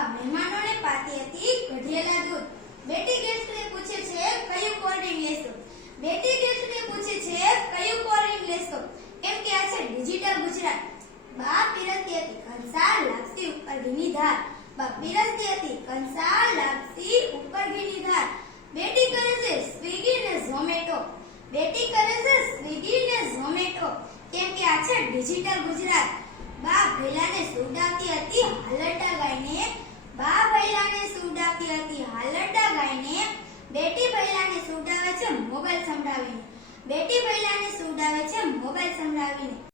બા મહેમાનોને પાતી હતી કઢિયેલા દૂધ। બેટી ગેસ્ટને પૂછે છે કયું કોલ્ડ ડ્રિંક લેશો? બેટી ગેસ્ટને પૂછે છે કયું કોલ્ડ ડ્રિંક લેશો? કેમ કે આ છે ડિજિટલ ગુજરાત। બા પીરસતી હતી કંસાર લાપસી ઉપર ઘીની ધાર। બા પીરસતી હતી કંસાર લાપસી ઉપર ઘીની ધાર। બેટી કરે છે સ્વિગી ને ઝોમેટો। બેટી કરે છે સ્વિગી ને ઝોમેટો કેમ કે આ છે ડિજિટલ ગુજરાત। બા ભૈલાને સુવડાવતી હતી હાલરડા ગાયને। બા ભૈલાને સુવડાવતી હતી હાલરડા ગાયને। બેટી ભૈલાને સુવડાવે છે મોબાઈલ સંભળાવીને। બેટી ભૈલાને સુવડાવે છે મોબાઈલ સંભળાવીને।